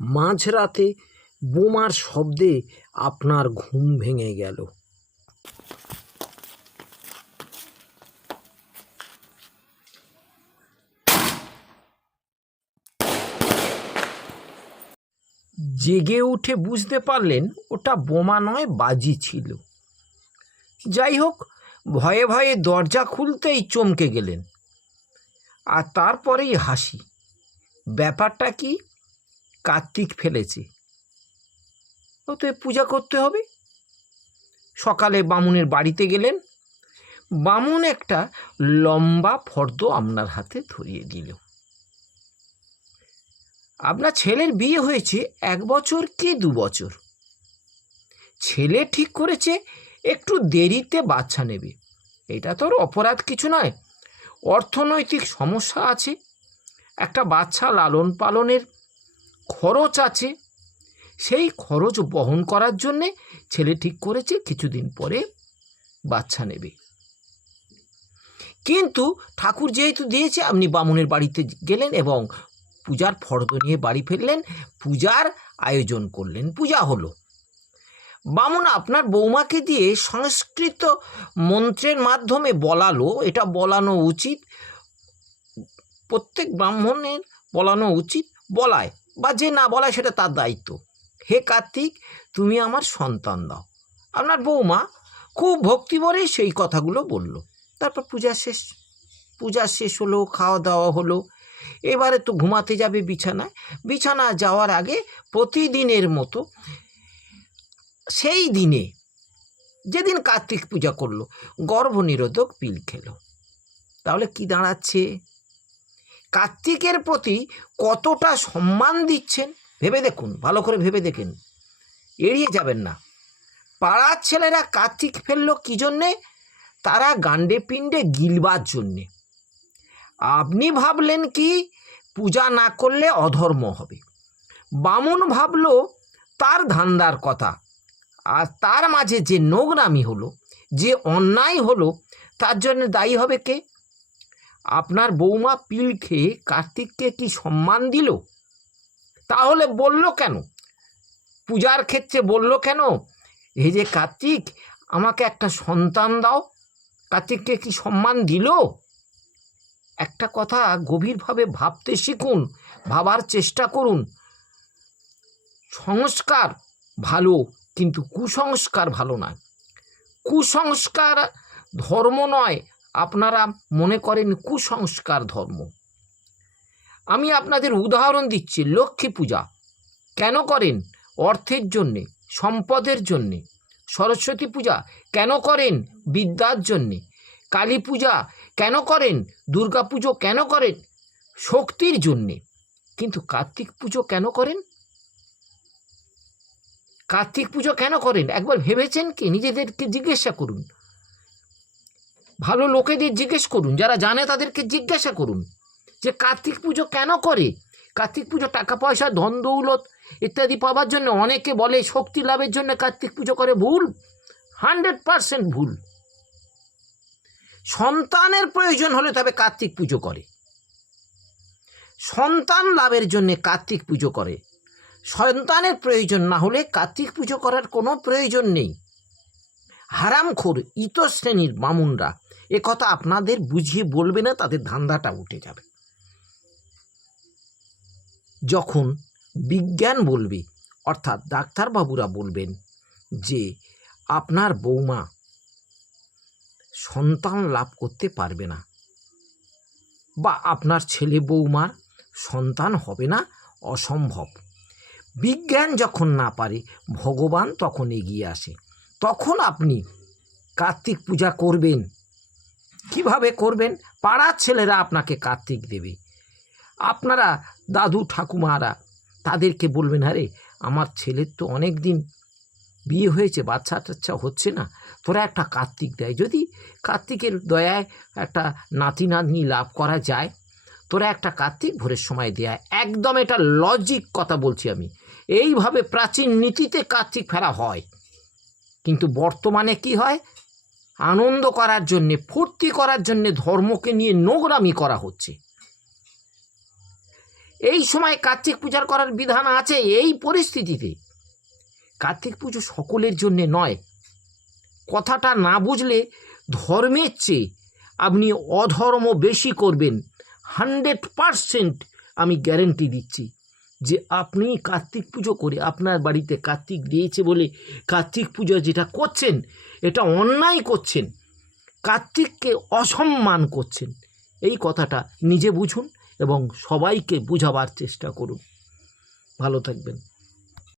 মাঝরাতে বোমার শব্দে আপনার ঘুম ভেঙে গেল। জেগে উঠে বুঝতে পারলেন ওটা বোমা নয়, বাজি ছিল। যাই হোক, ভয়ে ভয়ে দরজা খুলতেই চমকে গেলেন, আর তারপরেই হাসি। ব্যাপারটা কি? কার্তিক ফেলেছে, ওতে পূজা করতে হবে। সকালে বামুনের বাড়িতে গেলেন। বামুন একটা লম্বা ফর্দ আপনার হাতে ধরিয়ে দিল। আপনার ছেলের বিয়ে হয়েছে 1 বছর কি 2 বছর। ছেলে ঠিক করেছে একটু দেরিতে বাচ্চা নেবে। এটা তো অপরাধ কিছু নয়। অর্থনৈতিক সমস্যা আছে, একটা বাচ্চা লালন পালনের খরচ আছে, সেই খরচ বহন করার জন্যে ছেলে ঠিক করেছে কিছুদিন পরে বাচ্চা নেবে। কিন্তু ঠাকুর যেহেতু দিয়েছে, আপনি বামুনের বাড়িতে গেলেন এবং পূজার ফর্দ নিয়ে বাড়ি ফিরলেন, পূজার আয়োজন করলেন, পূজা হলো। বামুন আপনার বৌমাকে দিয়ে সংস্কৃত মন্ত্রের মাধ্যমে বলালো, এটা বলানো উচিত, প্রত্যেক ব্রাহ্মণের বলানো উচিত, বলায় বা যে না বলায় সেটা তার দায়িত্ব। হে কার্তিক, তুমি আমার সন্তান দাও। আপনার বৌমা খুব ভক্তি ভরে সেই কথাগুলো বলল। তারপর পূজা শেষ হলো, খাওয়া দাওয়া হলো। এবারে তো ঘুমাতে যাবে বিছানায়। বিছানা যাওয়ার আগে প্রতিদিনের মতো সেই দিনে, যেদিন কার্তিক পূজা করলো, গর্ভনিরোধক পিল খেলো। তাহলে কি দাঁড়াচ্ছে? কার্তিকের প্রতি কতটা সম্মান দিচ্ছেন ভেবে দেখুন, ভালো করে ভেবে দেখেন, এড়িয়ে যাবেন না। পাড়ার ছেলেরা কার্তিক ফেললো কি জন্যে? তারা গান্ডে পিণ্ডে গিলবার জন্যে। আপনি ভাবলেন কি পূজা না করলে অধর্ম হবে। বামুন ভাবলো তার ধান্দার কথা। আর তার মাঝে যে নোংরামি হলো, যে অন্যায় হলো, তার জন্য দায়ী হবে কে? আপনার বৌমা পিল খেয়ে কার্তিককে কি সম্মান দিল? তাহলে বলল কেন? পূজার ক্ষেত্রে বলল কেন, এই যে কার্তিক আমাকে একটা সন্তান দাও? কার্তিককে কি সম্মান দিল? একটা কথা গভীরভাবে ভাবতে শিখুন, ভাবার চেষ্টা করুন। সংস্কার ভালো, কিন্তু কুসংস্কার ভালো নয়। কুসংস্কার ধর্ম নয়, আপনারা মনে করেন কুসংস্কার ধর্ম। আমি আপনাদের উদাহরণ দিচ্ছি। লক্ষ্মী পূজা কেন করেন? অর্থের জন্যে, সম্পদের জন্যে। সরস্বতী পূজা কেন করেন? বিদ্যার জন্যে। কালী পূজা কেন করেন? দুর্গা পুজো কেন করেন? শক্তির জন্যে। কিন্তু কার্তিক পুজো কেন করেন? কার্তিক পুজো কেন করেন একবার ভেবেছেন কি? নিজেদেরকে জিজ্ঞাসা করুন, ভালো লোকেদের জিজ্ঞেস করুন, যারা জানে তাদেরকে জিজ্ঞাসা করুন যে কার্তিক পুজো কেন করে। কার্তিক পুজো টাকা পয়সা, ধন দৌলত ইত্যাদি পাওয়ার জন্য। অনেকে বলে শক্তি লাভের জন্য কার্তিক পুজো করে। ভুল, 100% ভুল। সন্তানের প্রয়োজন হলে তবে কার্তিক পুজো করে, সন্তান লাভের জন্য কার্তিক পুজো করে। সন্তানের প্রয়োজন না হলে কার্তিক পুজো করার কোনো প্রয়োজন নেই। হারামখোর ইতর শ্রেণীর বামুনরা একথা আপনাদের বুঝিয়ে বলবে না, তাদের ধান্দাটা উঠে যাবে। যখন বিজ্ঞান বলবে, অর্থাৎ ডাক্তারবাবুরা বলবেন যে আপনার বৌমা সন্তান লাভ করতে পারবে না, বা আপনার ছেলে বৌমার সন্তান হবে না, অসম্ভব। বিজ্ঞান যখন না পারে, ভগবান তখন এগিয়ে আসে। তখন আপনি কার্তিক পূজা করবেন। কিভাবে করবেন? পাড়ার ছেলেরা আপনাকে কার্তিক দেবে। আপনারা দাদু ঠাকুমারা তাদেরকে বলবেন, আরে আমার ছেলের তো অনেক দিন বিয়ে হয়েছে, বাচ্চা টাচ্চা হচ্ছে না, তোরা একটা কার্তিক দেয়। যদি কার্তিকের দয়ায় একটা নাতি নাতনি লাভ করা যায়, তোরা একটা কার্তিক ভোরের সময় দেয়। একদম এটা লজিক কথা বলছি আমি। এইভাবে প্রাচীন নীতিতে কার্তিক ফেরা হয়। কিন্তু বর্তমানে কি হয়? আনন্দ করার জন্যে, ফুর্তি করার জন্যে ধর্মকে নিয়ে নোংরামি করা হচ্ছে। এই সময় কার্তিক পূজার করার বিধান আছে। এই পরিস্থিতিতে কার্তিক পুজো সকলের জন্যে নয়। কথাটা না বুঝলে ধর্মের চেয়ে আপনি অধর্ম বেশি করবেন। 100% আমি গ্যারেন্টি দিচ্ছি যে আপনি কার্তিক পুজো করে আপনার বাড়িতে কার্তিক দিয়েছে বলে কার্তিক পুজো যেটা করছেন এটা অন্যায় করছেন, কার্তিককে অসম্মান করছেন। এই কথাটা নিজে বুঝুন এবং সবাইকে বোঝাবার চেষ্টা করুন। ভালো থাকবেন।